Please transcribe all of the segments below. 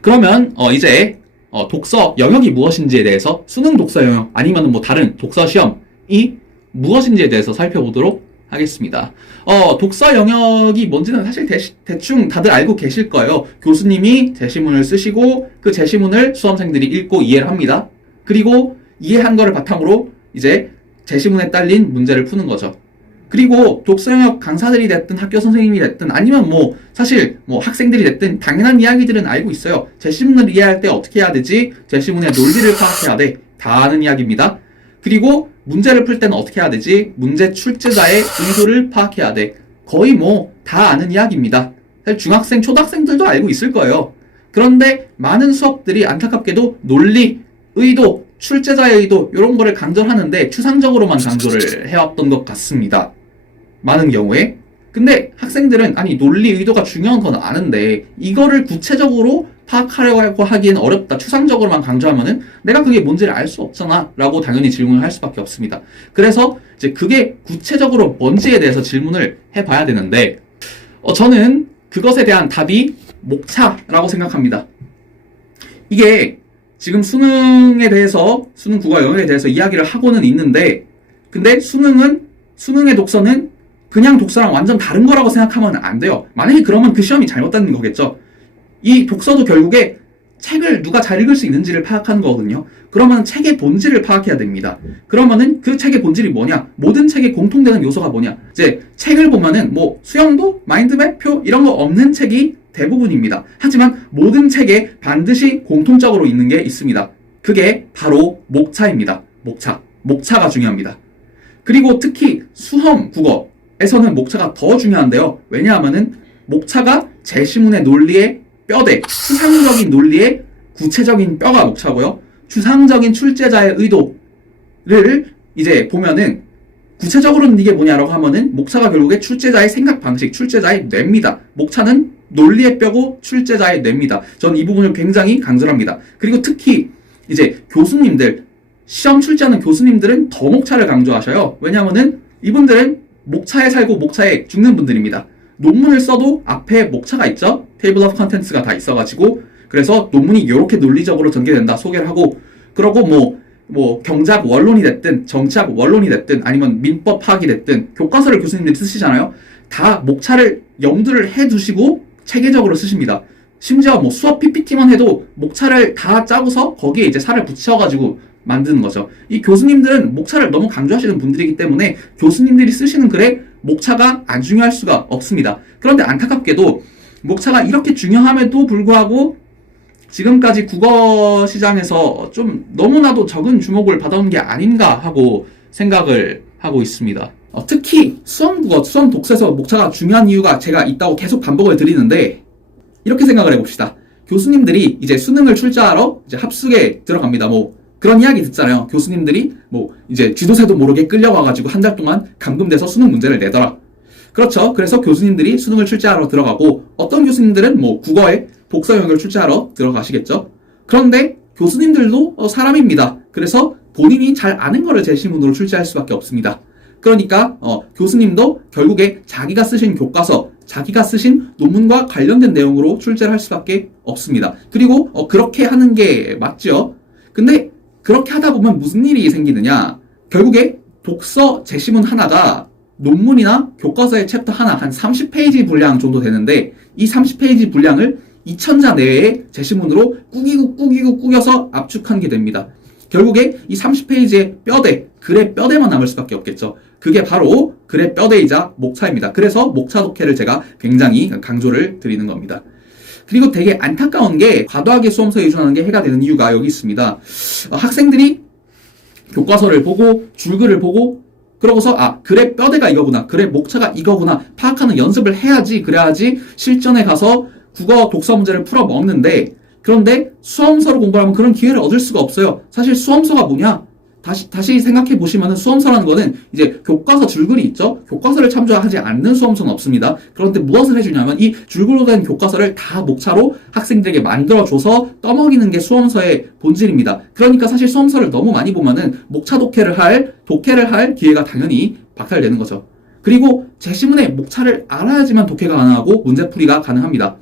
그러면 이제 독서 영역이 무엇인지에 대해서 수능 독서 영역 아니면 뭐 다른 독서 시험이 무엇인지에 대해서 살펴보도록 하겠습니다. 독서 영역이 뭔지는 사실 대충 다들 알고 계실 거예요. 교수님이 제시문을 쓰시고 그 제시문을 수험생들이 읽고 이해를 합니다. 그리고 이해한 거를 바탕으로 이제 제시문에 딸린 문제를 푸는 거죠. 그리고 독서 영역 강사들이 됐든 학교 선생님이 됐든 아니면 사실 학생들이 됐든 당연한 이야기들은 알고 있어요. 제시문을 이해할 때 어떻게 해야 되지? 제시문의 논리를 파악해야 돼. 다 아는 이야기입니다. 그리고 문제를 풀 때는 어떻게 해야 되지? 문제 출제자의 의도를 파악해야 돼. 거의 다 아는 이야기입니다. 사실 중학생, 초등학생들도 알고 있을 거예요. 그런데 많은 수업들이 안타깝게도 논리, 의도, 출제자의 의도 이런 거를 강조를 하는데 추상적으로만 강조를 해왔던 것 같습니다. 많은 경우에. 근데 학생들은 아니 논리, 의도가 중요한 건 아는데 이거를 구체적으로 파악하려고 하기엔 어렵다. 추상적으로만 강조하면은 내가 그게 뭔지를 알 수 없잖아 라고 당연히 질문을 할 수밖에 없습니다. 그래서 이제 그게 구체적으로 뭔지에 대해서 질문을 해봐야 되는데 저는 그것에 대한 답이 목차라고 생각합니다. 이게 지금 수능에 대해서 수능 국어 영역에 대해서 이야기를 하고는 있는데 근데 수능의 독서는 그냥 독서랑 완전 다른 거라고 생각하면 안 돼요. 만약에 그러면 그 시험이 잘못된 거겠죠. 이 독서도 결국에 책을 누가 잘 읽을 수 있는지를 파악하는 거거든요. 그러면 책의 본질을 파악해야 됩니다. 그러면은 그 책의 본질이 뭐냐? 모든 책에 공통되는 요소가 뭐냐? 이제 책을 보면은 수영도, 마인드맵, 표 이런 거 없는 책이 대부분입니다. 하지만 모든 책에 반드시 공통적으로 있는 게 있습니다. 그게 바로 목차입니다. 목차가 중요합니다. 그리고 특히 수험 국어에서는 목차가 더 중요한데요. 왜냐하면은 목차가 제시문의 논리의 뼈대, 추상적인 논리의 구체적인 뼈가 목차고요. 추상적인 출제자의 의도를 이제 보면은 구체적으로는 이게 뭐냐라고 하면은 목차가 결국에 출제자의 생각 방식, 출제자의 뇌입니다. 목차는 논리의 뼈고 출제자의 뇌입니다. 저는 이 부분을 굉장히 강조합니다. 그리고 특히 이제 교수님들, 시험 출제하는 교수님들은 더 목차를 강조하셔요. 왜냐하면은 이분들은 목차에 살고 목차에 죽는 분들입니다. 논문을 써도 앞에 목차가 있죠. 테이블 오브 컨텐츠가 다 있어가지고 그래서 논문이 이렇게 논리적으로 전개된다 소개를 하고 그러고 경제학 원론이 됐든 정치학 원론이 됐든 아니면 민법 파악이 됐든 교과서를 교수님들이 쓰시잖아요. 다 목차를 염두를 해두시고 체계적으로 쓰십니다. 심지어 수업 PPT만 해도 목차를 다 짜고서 거기에 이제 살을 붙여가지고 만드는 거죠. 이 교수님들은 목차를 너무 강조하시는 분들이기 때문에 교수님들이 쓰시는 글에 목차가 안 중요할 수가 없습니다. 그런데 안타깝게도 목차가 이렇게 중요함에도 불구하고 지금까지 국어 시장에서 좀 너무나도 적은 주목을 받아온 게 아닌가 하고 생각을 하고 있습니다. 특히 수험 독서에서 목차가 중요한 이유가 제가 있다고 계속 반복을 드리는데 이렇게 생각을 해봅시다. 교수님들이 이제 수능을 출제하러 이제 합숙에 들어갑니다. 그런 이야기 듣잖아요. 교수님들이 이제 쥐도새도 모르게 끌려와가지고 한 달 동안 감금돼서 수능 문제를 내더라. 그렇죠. 그래서 교수님들이 수능을 출제하러 들어가고 어떤 교수님들은 국어의 독서 영역을 출제하러 들어가시겠죠. 그런데 교수님들도 사람입니다. 그래서 본인이 잘 아는 거를 제시문으로 출제할 수밖에 없습니다. 그러니까 교수님도 결국에 자기가 쓰신 교과서, 자기가 쓰신 논문과 관련된 내용으로 출제를 할 수밖에 없습니다. 그리고 그렇게 하는 게 맞죠. 근데 그렇게 하다 보면 무슨 일이 생기느냐? 결국에 독서 제시문 하나가 논문이나 교과서의 챕터 하나 한 30페이지 분량 정도 되는데 이 30페이지 분량을 2000자 내외의 제시문으로 꾸겨서 압축한 게 됩니다. 결국에 이 30페이지의 글의 뼈대만 남을 수밖에 없겠죠. 그게 바로 글의 뼈대이자 목차입니다. 그래서 목차 독해를 제가 굉장히 강조를 드리는 겁니다. 그리고 되게 안타까운 게 과도하게 수험서에 의존하는 게 해가 되는 이유가 여기 있습니다. 학생들이 교과서를 보고 줄글을 보고 그러고서 글의 뼈대가 이거구나, 글의 목차가 이거구나 파악하는 연습을 해야지 그래야지 실전에 가서 국어 독서 문제를 풀어먹는데 그런데 수험서로 공부하면 그런 기회를 얻을 수가 없어요. 사실 수험서가 뭐냐? 다시 생각해 보시면은 수험서라는 거는 이제 교과서 줄글이 있죠. 교과서를 참조하지 않는 수험서는 없습니다. 그런데 무엇을 해주냐면 이 줄글로 된 교과서를 다 목차로 학생들에게 만들어줘서 떠먹이는 게 수험서의 본질입니다. 그러니까 사실 수험서를 너무 많이 보면은 목차 독해를 할 기회가 당연히 박탈되는 거죠. 그리고 제시문의 목차를 알아야지만 독해가 가능하고 문제풀이가 가능합니다.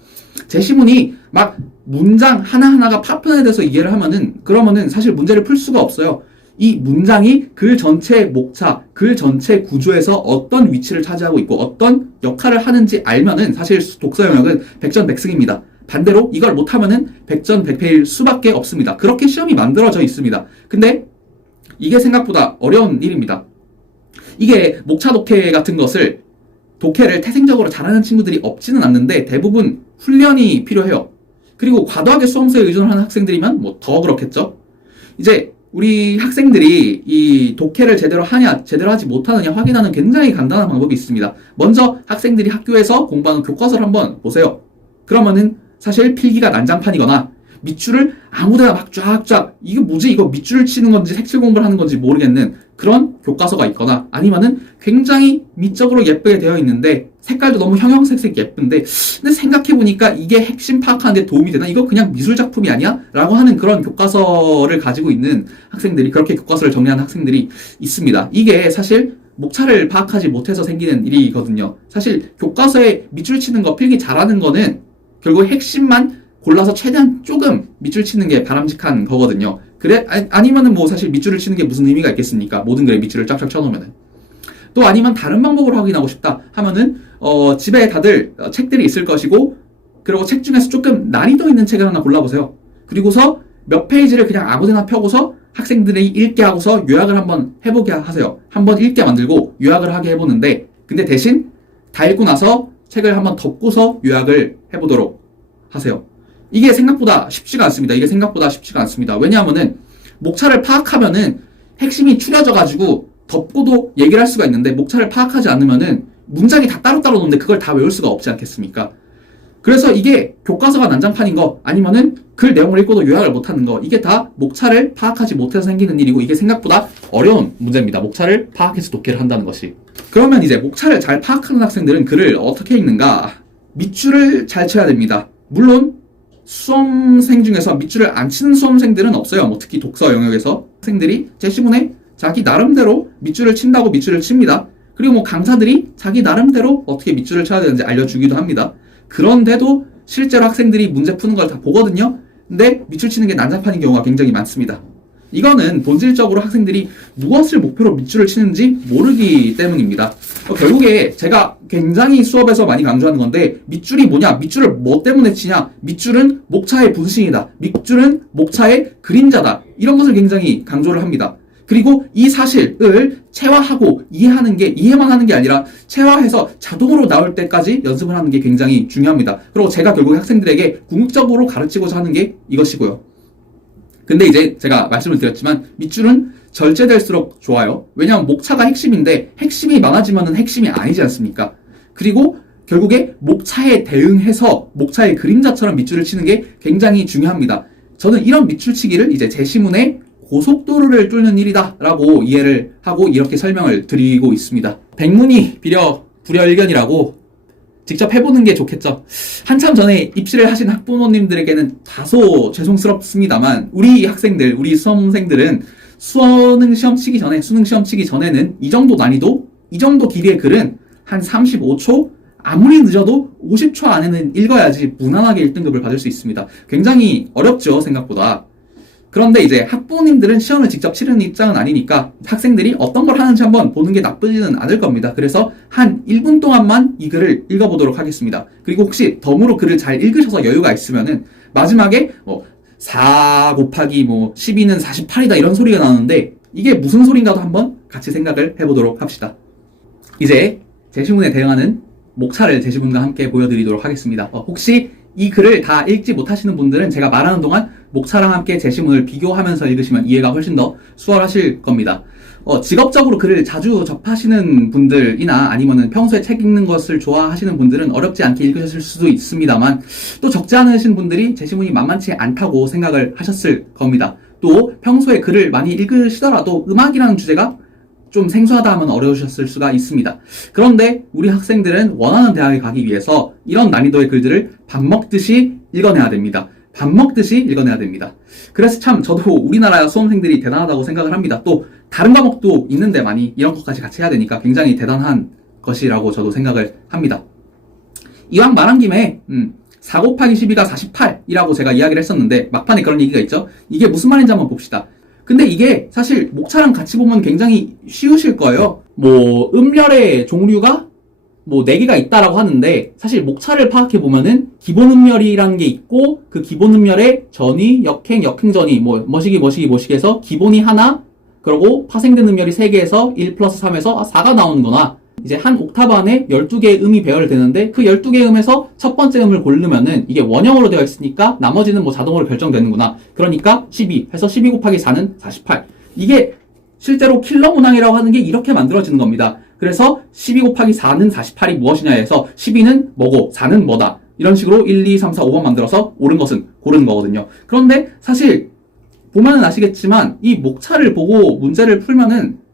제시문이 막 문장 하나하나가 파편에 대해서 이해를 하면은, 그러면은 사실 문제를 풀 수가 없어요. 이 문장이 글 전체의 목차, 글 전체 구조에서 어떤 위치를 차지하고 있고 어떤 역할을 하는지 알면은 사실 독서 영역은 백전백승입니다. 반대로 이걸 못하면은 백전백패일 수밖에 없습니다. 그렇게 시험이 만들어져 있습니다. 근데 이게 생각보다 어려운 일입니다. 이게 목차 독해 같은 것을 독해를 태생적으로 잘하는 친구들이 없지는 않는데 대부분 훈련이 필요해요. 그리고 과도하게 수험서에 의존하는 학생들이면 뭐 더 그렇겠죠. 이제 우리 학생들이 이 독해를 제대로 하냐, 제대로 하지 못하느냐 확인하는 굉장히 간단한 방법이 있습니다. 먼저 학생들이 학교에서 공부하는 교과서를 한번 보세요. 그러면은 사실 필기가 난장판이거나 밑줄을 아무데나 막 쫙쫙, 이게 뭐지? 이거 밑줄을 치는 건지 색칠 공부를 하는 건지 모르겠는 그런 교과서가 있거나, 아니면은 굉장히 미적으로 예쁘게 되어 있는데 색깔도 너무 형형색색 예쁜데 근데 생각해보니까 이게 핵심 파악하는 데 도움이 되나? 이거 그냥 미술작품이 아니야? 라고 하는 그런 교과서를 가지고 있는 학생들이, 그렇게 교과서를 정리하는 학생들이 있습니다. 이게 사실 목차를 파악하지 못해서 생기는 일이거든요. 사실 교과서에 밑줄 치는 거, 필기 잘하는 거는 결국 핵심만 골라서 최대한 조금 밑줄 치는 게 바람직한 거거든요. 그래? 아니면은 뭐 사실 밑줄을 치는 게 무슨 의미가 있겠습니까? 모든 글에 밑줄을 쫙쫙 쳐놓으면은. 또 아니면 다른 방법으로 확인하고 싶다 하면은 집에 다들 책들이 있을 것이고, 그리고 책 중에서 조금 난이도 있는 책을 하나 골라보세요. 그리고서 몇 페이지를 그냥 아무데나 펴고서 학생들이 읽게 하고서 요약을 한번 해보게 하세요. 한번 읽게 만들고 요약을 하게 해보는데, 근데 대신 다 읽고 나서 책을 한번 덮고서 요약을 해보도록 하세요. 이게 생각보다 쉽지가 않습니다. 왜냐하면은 목차를 파악하면은 핵심이 추려져가지고 덮고도 얘기를 할 수가 있는데, 목차를 파악하지 않으면은 문장이 다 따로따로 놓는데 그걸 다 외울 수가 없지 않겠습니까? 그래서 이게 교과서가 난장판인 거, 아니면은 글 내용을 읽고도 요약을 못하는 거, 이게 다 목차를 파악하지 못해서 생기는 일이고, 이게 생각보다 어려운 문제입니다. 목차를 파악해서 독해를 한다는 것이. 그러면 이제 목차를 잘 파악하는 학생들은 글을 어떻게 읽는가? 밑줄을 잘 쳐야 됩니다. 물론 수험생 중에서 밑줄을 안 치는 수험생들은 없어요. 뭐 특히 독서 영역에서 학생들이 제시문에 자기 나름대로 밑줄을 친다고 밑줄을 칩니다. 그리고 뭐 강사들이 자기 나름대로 어떻게 밑줄을 쳐야 되는지 알려주기도 합니다. 그런데도 실제로 학생들이 문제 푸는 걸 다 보거든요. 근데 밑줄 치는 게 난장판인 경우가 굉장히 많습니다. 이거는 본질적으로 학생들이 무엇을 목표로 밑줄을 치는지 모르기 때문입니다. 결국에 제가 굉장히 수업에서 많이 강조하는 건데, 밑줄이 뭐냐? 밑줄을 뭐 때문에 치냐? 밑줄은 목차의 분신이다. 밑줄은 목차의 그림자다. 이런 것을 굉장히 강조를 합니다. 그리고 이 사실을 체화하고 이해만 하는 게 아니라 체화해서 자동으로 나올 때까지 연습을 하는 게 굉장히 중요합니다. 그리고 제가 결국 학생들에게 궁극적으로 가르치고자 하는 게 이것이고요. 근데 이제 제가 말씀을 드렸지만 밑줄은 절제될수록 좋아요. 왜냐하면 목차가 핵심인데 핵심이 많아지면은 핵심이 아니지 않습니까? 그리고 결국에 목차에 대응해서 목차의 그림자처럼 밑줄을 치는 게 굉장히 중요합니다. 저는 이런 밑줄치기를 이제 제시문에 고속도로를 뚫는 일이다 라고 이해를 하고 이렇게 설명을 드리고 있습니다. 백문이 불여일견이라고 직접 해보는 게 좋겠죠. 한참 전에 입시를 하신 학부모님들에게는 다소 죄송스럽습니다만, 우리 학생들, 우리 수험생들은 수능 시험 치기 전에는 이 정도 난이도, 이 정도 길이의 글은 한 35초, 아무리 늦어도 50초 안에는 읽어야지 무난하게 1등급을 받을 수 있습니다. 굉장히 어렵죠, 생각보다. 그런데 이제 학부모님들은 시험을 직접 치르는 입장은 아니니까 학생들이 어떤 걸 하는지 한번 보는 게 나쁘지는 않을 겁니다. 그래서 한 1분 동안만 이 글을 읽어보도록 하겠습니다. 그리고 혹시 덤으로 글을 잘 읽으셔서 여유가 있으면은 마지막에 4 곱하기 12는 48이다 이런 소리가 나오는데 이게 무슨 소린가도 한번 같이 생각을 해보도록 합시다. 이제 제시문에 대응하는 목차를 제시문과 함께 보여드리도록 하겠습니다. 혹시 이 글을 다 읽지 못하시는 분들은 제가 말하는 동안 목차랑 함께 제시문을 비교하면서 읽으시면 이해가 훨씬 더 수월하실 겁니다. 직업적으로 글을 자주 접하시는 분들이나 아니면은 평소에 책 읽는 것을 좋아하시는 분들은 어렵지 않게 읽으셨을 수도 있습니다만, 또 적지 않으신 분들이 제시문이 만만치 않다고 생각을 하셨을 겁니다. 또 평소에 글을 많이 읽으시더라도 음악이라는 주제가 좀 생소하다 하면 어려우셨을 수가 있습니다. 그런데 우리 학생들은 원하는 대학에 가기 위해서 이런 난이도의 글들을 밥 먹듯이 읽어내야 됩니다. 그래서 참 저도 우리나라 수험생들이 대단하다고 생각을 합니다. 또 다른 과목도 있는데 많이 이런 것까지 같이 해야 되니까 굉장히 대단한 것이라고 저도 생각을 합니다. 이왕 말한 김에 4 곱하기 12가 48이라고 제가 이야기를 했었는데 막판에 그런 얘기가 있죠. 이게 무슨 말인지 한번 봅시다. 근데 이게 사실 목차랑 같이 보면 굉장히 쉬우실 거예요. 뭐 음열의 종류가 뭐 4개가 있다라고 하는데 사실 목차를 파악해 보면은 기본 음열이라는 게 있고 그 기본 음열에 전위, 역행, 역행전위 뭐시기 해서 기본이 하나 그리고 파생된 음열이 3개에서 1 플러스 3에서 4가 나오는구나. 이제 한 옥타브 안에 12개의 음이 배열되는데 그 12개의 음에서 첫 번째 음을 고르면은 이게 원형으로 되어 있으니까 나머지는 뭐 자동으로 결정되는구나. 그러니까 12 해서 12 곱하기 4는 48. 이게 실제로 킬러 문항이라고 하는 게 이렇게 만들어지는 겁니다. 그래서 12 곱하기 4는 48이 무엇이냐 해서 12는 뭐고 4는 뭐다. 이런 식으로 1, 2, 3, 4, 5번 만들어서 옳은 것은 고르는 거거든요. 그런데 사실 보면은 아시겠지만 이 목차를 보고 문제를 풀면은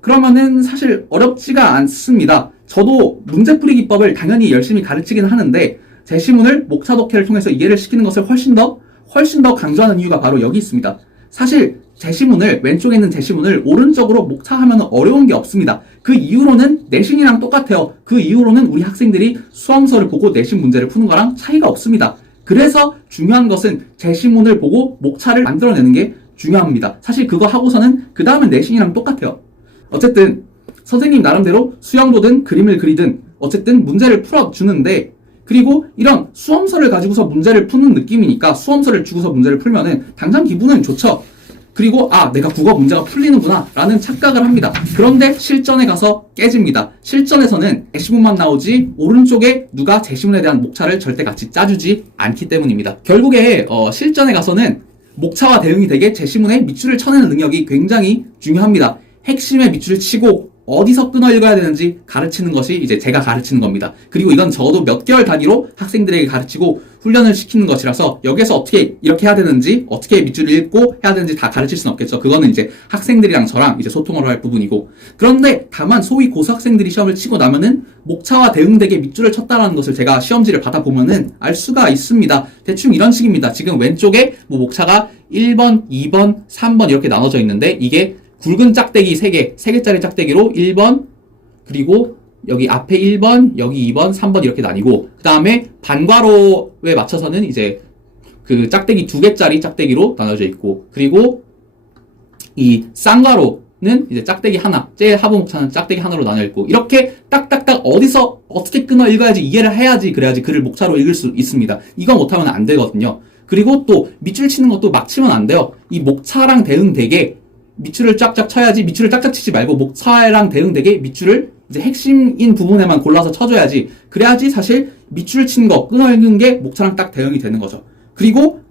그러면은 사실 어렵지가 않습니다. 저도 문제풀이 기법을 당연히 열심히 가르치긴 하는데 제시문을 목차 독해를 통해서 이해를 시키는 것을 훨씬 더 강조하는 이유가 바로 여기 있습니다. 사실 제시문을 왼쪽에 있는 제시문을 오른쪽으로 목차하면 어려운 게 없습니다. 그 이유로는 내신이랑 똑같아요. 그 이유로는 우리 학생들이 수험서를 보고 내신 문제를 푸는 거랑 차이가 없습니다. 그래서 중요한 것은 제시문을 보고 목차를 만들어내는 게 중요합니다. 사실 그거 하고서는 그 다음은 내신이랑 똑같아요. 어쨌든 선생님 나름대로 수영도든 그림을 그리든 어쨌든 문제를 풀어주는데 그리고 이런 수험서를 가지고서 문제를 푸는 느낌이니까 수험서를 주고서 문제를 풀면은 당장 기분은 좋죠. 그리고 내가 국어 문제가 풀리는구나 라는 착각을 합니다. 그런데 실전에 가서 깨집니다. 실전에서는 예시문만 나오지 오른쪽에 누가 제시문에 대한 목차를 절대 같이 짜주지 않기 때문입니다. 결국에 실전에 가서는 목차와 대응이 되게 제시문에 밑줄을 쳐내는 능력이 굉장히 중요합니다. 핵심의 밑줄을 치고 어디서 끊어 읽어야 되는지 가르치는 것이 이제 제가 가르치는 겁니다. 그리고 이건 저도 몇 개월 단위로 학생들에게 가르치고 훈련을 시키는 것이라서 여기서 어떻게 이렇게 해야 되는지 어떻게 밑줄을 읽고 해야 되는지 다 가르칠 수는 없겠죠. 그거는 이제 학생들이랑 저랑 이제 소통을 할 부분이고 그런데 다만 소위 고수학생들이 시험을 치고 나면은 목차와 대응되게 밑줄을 쳤다라는 것을 제가 시험지를 받아보면은 알 수가 있습니다. 대충 이런 식입니다. 지금 왼쪽에 뭐 목차가 1번, 2번, 3번 이렇게 나눠져 있는데 이게 굵은 짝대기 3개짜리 짝대기로 1번, 그리고 여기 앞에 1번, 여기 2번, 3번 이렇게 나뉘고, 그 다음에 반괄호에 맞춰서는 이제 그 짝대기 2개짜리 짝대기로 나눠져 있고, 그리고 이 쌍괄호는 이제 짝대기 하나, 제일 하부 목차는 짝대기 하나로 나눠 있고, 이렇게 딱딱딱 어디서 어떻게 끊어 읽어야지 이해를 해야지 그래야지 글을 목차로 읽을 수 있습니다. 이거 못하면 안 되거든요. 그리고 또 밑줄 치는 것도 막 치면 안 돼요. 이 목차랑 대응되게 밑줄을 쫙쫙 쳐야지 밑줄을 쫙쫙 치지 말고 목차랑 대응되게 밑줄을 이제 핵심인 부분에만 골라서 쳐줘야지 그래야지 사실 밑줄 치는 거 끊어 읽는 게 목차랑 딱 대응이 되는 거죠. 그리고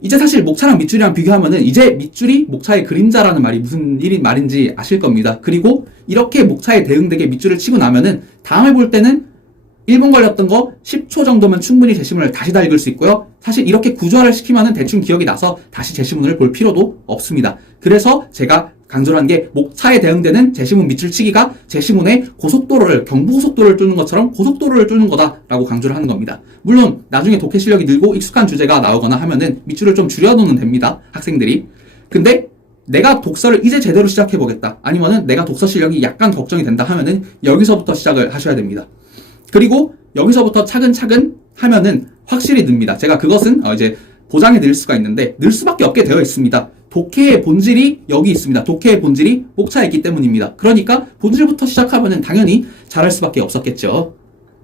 이제 사실 목차랑 밑줄이랑 비교하면은 이제 밑줄이 목차의 그림자라는 말이 무슨 말인지 아실 겁니다. 그리고 이렇게 목차에 대응되게 밑줄을 치고 나면은 다음에 볼 때는 1분 걸렸던 거 10초 정도면 충분히 제시문을 다시 다 읽을 수 있고요. 사실 이렇게 구조화를 시키면은 대충 기억이 나서 다시 제시문을 볼 필요도 없습니다. 그래서 제가 강조한 게 목차에 대응되는 제시문 밑줄치기가 제시문의 고속도로를 경부고속도로를 뚫는 것처럼 고속도로를 뚫는 거다라고 강조를 하는 겁니다. 물론 나중에 독해 실력이 늘고 익숙한 주제가 나오거나 하면은 밑줄을 좀 줄여놓으면 됩니다. 학생들이. 근데 내가 독서를 이제 제대로 시작해보겠다. 아니면은 내가 독서 실력이 약간 걱정이 된다 하면은 여기서부터 시작을 하셔야 됩니다. 그리고 여기서부터 차근차근 하면은 확실히 늡니다. 제가 그것은 이제 보장해 드릴 수가 있는데 늘 수밖에 없게 되어 있습니다. 독해의 본질이 여기 있습니다. 독해의 본질이 목차에 있기 때문입니다. 그러니까 본질부터 시작하면은 당연히 잘할 수밖에 없었겠죠.